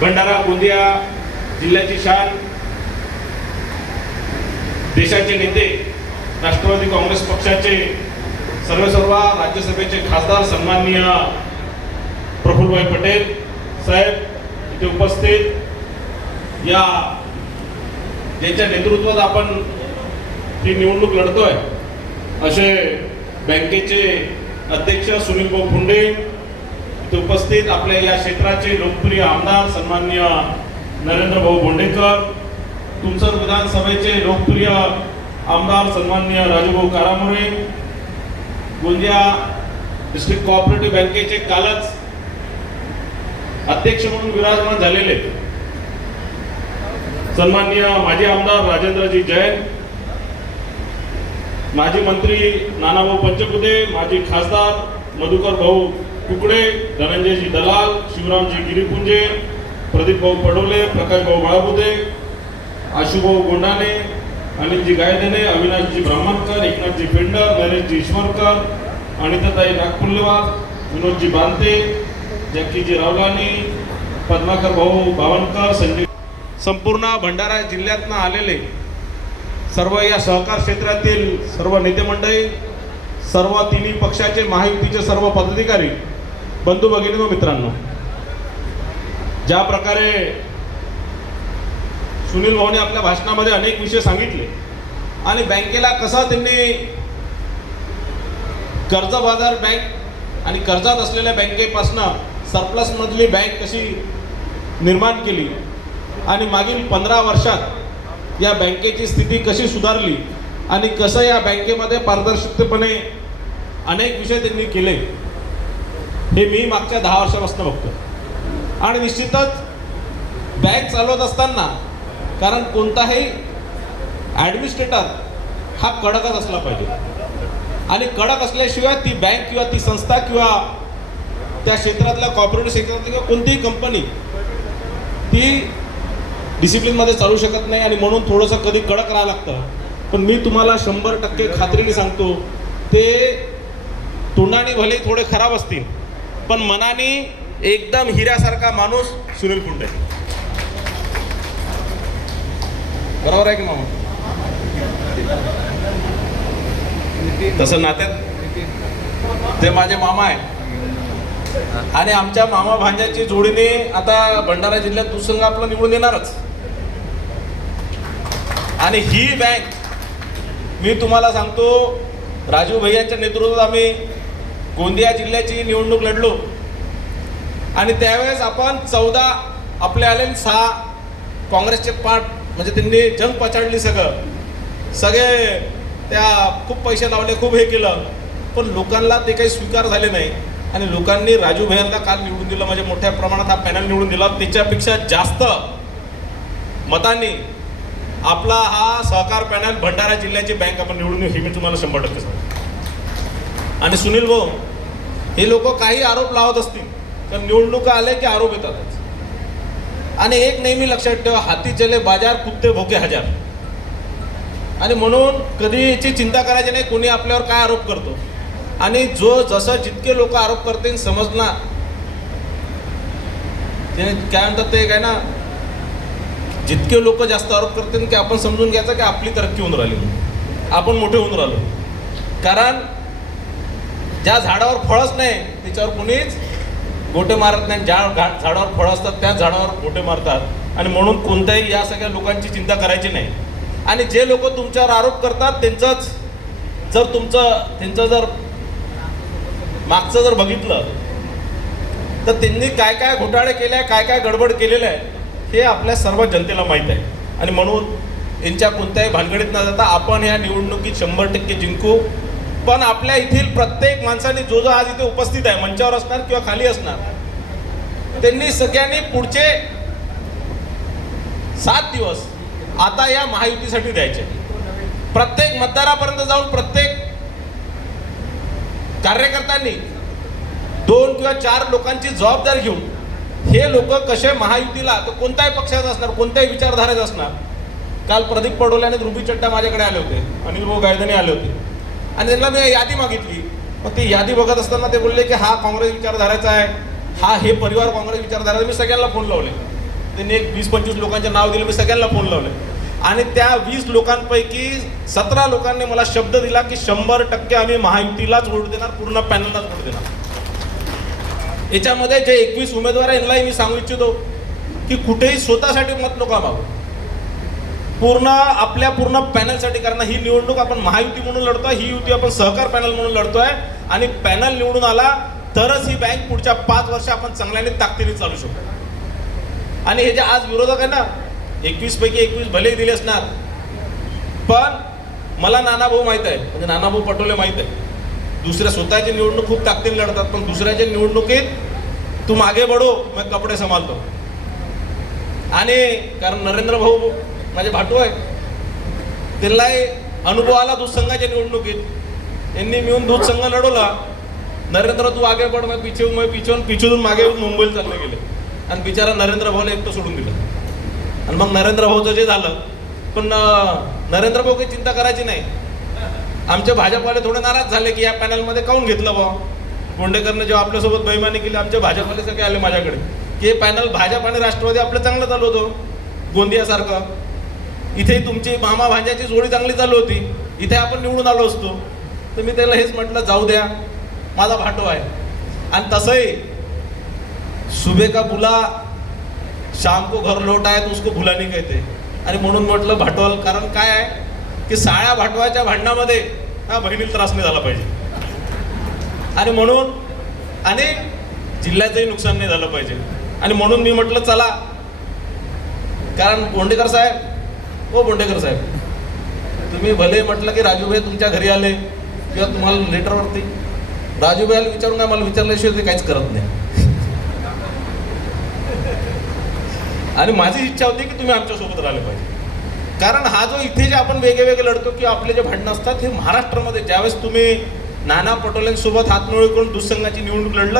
भंडारा गोंदिया जिल्ह्याची शान देशाचे नेते राष्ट्रवादी काँग्रेस पक्षाचे सर्वसर्वा राज्यसभेचे खासदार सन्माननीय प्रफुल्लभाई पटेल साहेब इथे उपस्थित. या ज्यांच्या नेतृत्वात आपण ही निवडणूक लढतोय असे बँकेचे अध्यक्ष सुनील भाऊ फुंडे इथे उपस्थित आपल्या या क्षेत्राचे लोकप्रिय आमदार सन्मान्य नरेंद्र भाऊ बोंडेकर तुमसर विधानसभेचे लोकप्रिय आमदार सन्मान्य राजूभाऊ कारामोरे गोंदिया डिस्ट्रिक्ट कोऑपरेटिव्ह बँकेचे कालच अध्यक्ष म्हणून विराजमान झालेले सन्मान्य माजी आमदार राजेंद्रजी जैन माजी मंत्री नानाभाऊ पंचपुते माजी खासदार मधुकर भाऊ कुकडे धनंजयजी दलाल शिवरामजी गिरीपुंजे प्रदीप भाऊ प्रकाशभाऊ प्रकाश भाऊ बाळाबुदे आशुभाऊ गोंडाने अनिलजी गायदेने अविनाशजी ब्राह्मणकर एकनाथजी पेंडर नरेशजी ईश्वरकर अनिताताई नागपुल्लेवार विनोदजी बांते जॅकीजी रावलानी पद्माकर भाऊ बावनकर संजय संपूर्ण भंडारा जिल्ह्यातनं आलेले सर्व या सहकार क्षेत्रातील सर्व नेते मंडळी सर्व तिन्ही पक्षाचे महायुतीचे सर्व पदाधिकारी बंधू भगिनी व मित्रांनो ज्या प्रकारे सुनील भाऊने आपल्या भाषणामध्ये अनेक विषय सांगितले आणि बँकेला कसा त्यांनी कर्ज बाजार बँक आणि कर्जात असलेल्या बँकेपासनं सरप्लसमधली बँक कशी निर्माण केली आणि मागील पंधरा वर्षात या बँकेची स्थिती कशी सुधारली आणि कसं या बँकेमध्ये पारदर्शकतेपणे अनेक विषय त्यांनी केले हे मी मागच्या दहा वर्षापासून बघतो आणि निश्चितच बँक चालवत असताना कारण कोणताही ॲडमिनिस्ट्रेटर हा कडकच असला पाहिजे. आणि कडक असल्याशिवाय ती बँक किंवा ती संस्था किंवा त्या क्षेत्रातल्या कॉर्पोरेट क्षेत्रातली किंवा कोणतीही कंपनी ती डिसिप्लिनमध्ये चालू शकत नाही आणि म्हणून थोडंसं कधी कडक राहावं लागतं. पण मी तुम्हाला शंभर टक्के खात्रीने सांगतो ते तोंडाने भले थोडे खराब असतील पण मनाने एकदम हिऱ्यासारखा माणूस सुनील कुंडे. बरोबर आहे की मामा तसं नात्यात? ते माझे मामा आहे आणि आमच्या मामा भांज्याची जोडीने आता भंडारा जिल्ह्यात दुसंग आपलं निवडून येणारच. आणि ही बँक मी तुम्हाला सांगतो राजू भैयांच्या नेतृत्वात आम्ही गोंदिया जिल्ह्याची निवडणूक लढलो. आणि त्यावेळेस आपण चौदा आपले आले सहा काँग्रेसचे पाठ म्हणजे त्यांनी जंग पछाडली सगळं. सगळे त्या खूप पैसे लावले खूप हे केलं. पण लोकांना ते काही स्वीकार झाले नाही. आणि लोकांनी राजू भैयांना काल निवडून दिलं म्हणजे मोठ्या प्रमाणात हा पॅनल निवडून दिला. त्याच्यापेक्षा जास्त मतांनी आपला हा सहकार पॅनल भंडारा जिल्ह्याची बँक आपण निवडून हे मी तुम्हाला शंभर टक्के सांगतो. आणि सुनील भाऊ हे लोक काही आरोप लावत असतील तर निवडणुका आले की आरोप येतातच. आणि एक नेहमी लक्षात ठेवा हाती चले बाजार कुत्ते भोके हजार. आणि म्हणून कधीची चिंता करायची नाही कोणी आपल्यावर काय आरोप करतो. आणि जो जसं जितके लोक आरोप करतील समजणार. ते काय म्हणतात ते काय ना जितके लोक जास्त आरोप करतील की आपण समजून घ्यायचं की आपली तरक्की होऊन राहिली आपण मोठे होऊन राहिलो. कारण ज्या झाडावर फळच नाही त्याच्यावर कुणीच गोटे मारत नाही. ज्या घा- झाडावर फळं असतात त्याच झाडावर गोटे मारतात. आणि म्हणून कोणत्याही या सगळ्या लोकांची चिंता करायची नाही. आणि जे लोक तुमच्यावर आरोप करतात त्यांचंच जर तुमचं त्यांचं जर मागचं जर बघितलं तर त्यांनी काय काय घोटाळे केले आहे काय काय गडबड केलेलं आहे हे आपल्या सर्व जनतेला माहीत आहे. आणि म्हणून यांच्या कोणत्याही भानगडीत न जाता आपण ह्या निवडणुकीत शंभर टक्के जिंकू. पण आपल्या येथील प्रत्येक माणसाने जो जो आज इथे उपस्थित आहे मंचावर असणार किंवा खाली असणार त्यांनी सगळ्यांनी पुढचे सात दिवस आता या महायुतीसाठी द्यायचे. प्रत्येक मतदारापर्यंत जाऊन प्रत्येक कार्यकर्त्यांनी दोन किंवा चार लोकांची जबाबदारी घेऊन हे लोक कसे महायुतीला तर कोणत्याही पक्षाचा असणार कोणत्याही विचारधारेचा असणार. काल प्रदीप पडोले आणि रुबी चड्डा माझ्याकडे आले होते अनिल भाऊ गायधनी आले होते. आणि त्यांना मी यादी मागितली. मग ती यादी बघत असताना ते बोलले की हा काँग्रेस विचारधाराचा आहे. हा हे परिवार काँग्रेस विचारधाराचा मी सगळ्यांना फोन लावले. त्यांनी एक वीस पंचवीस लोकांचे नाव दिले. मी सगळ्यांना फोन लावले. आणि त्या वीस लोकांपैकी सतरा लोकांनी मला शब्द दिला की शंभर टक्के आम्ही महायुतीलाच वोट देणार पूर्ण पॅनललाच वोट देणार. याच्यामध्ये जे एकवीस उमेदवार आहे यांनाही मी सांगू इच्छितो की कुठेही स्वतःसाठी मत नका मागू पूर्ण आपल्या पूर्ण पॅनलसाठी कारण ही निवडणूक आपण महायुती म्हणून लढतोय ही युती आपण सहकार पॅनल म्हणून लढतोय. आणि पॅनल निवडून आला तरच ही बँक पुढच्या पाच वर्ष आपण चांगल्याने ताकदीने चालू शकतो आणि हे जे आज विरोधक आहे ना एकवीस पैकी एकवीस भले दिले असणार पण मला नानाभाऊ माहीत आहे म्हणजे नानाभाऊ पटोले माहीत आहे. दुसऱ्या स्वतःची निवडणूक खूप ताकदीने लढतात पण दुसऱ्याच्या निवडणुकीत तू मागे बडो मग कपडे सांभाळतो. आणि कारण नरेंद्र भाऊ माझे भाटू आहे त्यांनाही अनुभव आला दूध संघाच्या निवडणुकीत. यांनी मिळून दूध संघ लढवला. नरेंद्र तू आगे पड मग पिछे मग पिछून पिछून मागे येऊन मुंबईला चालले गेले. आणि बिचारा नरेंद्र भाऊला एकटं सोडून दिलं. आणि मग नरेंद्र भाऊचं जे झालं पण नरेंद्र भाऊ काही चिंता करायची नाही. आमचे भाजपवाले थोडे नाराज झाले की या पॅनलमध्ये काऊन घेतलं बा गोंडेकरनं जेव्हा आपल्यासोबत बैमानी केली आमचे भाजपवाले सगळे आले माझ्याकडे. की हे पॅनल भाजप आणि राष्ट्रवादी आपलं चांगलं चालू होतं गोंदियासारखं. इथे तुमची मामा भांज्याची जोडी चांगली चालू होती. इथे आपण निवडून आलो असतो. तर मी त्याला हेच म्हटलं जाऊ द्या. माझा भाटो आहे. आणि तसंही सुबे का बुला शाम को घर लोट आहे उसको भुला नाही कहते. आणि म्हणून म्हटलं भाटवाल कारण काय आहे की साळ्या भाटवाच्या भांडणामध्ये हा बहिणीला त्रास नाही झाला पाहिजे. आणि म्हणून आणि जिल्ह्याचंही नुकसान नाही झालं पाहिजे. आणि म्हणून मी म्हटलं चला. कारण कोंडेकर साहेब हो बोंडेकर साहेब तुम्ही भले म्हटलं की राजूभाई तुमच्या घरी आले किंवा तुम्हाला लेटरवरती राजूभाईला विचारून काय मला विचारल्याशिवाय ते काहीच करत नाही. आणि माझी इच्छा होती की तुम्ही आमच्यासोबत राहिले पाहिजे. कारण हा जो इथे जे आपण वेगळे वेगळे लढतो किंवा आपले जे भांडणं असतात हे महाराष्ट्रामध्ये ज्यावेळेस तुम्ही नाना पटोलेंसोबत हातमोळी करून दुसंघाची निवडणूक लढलं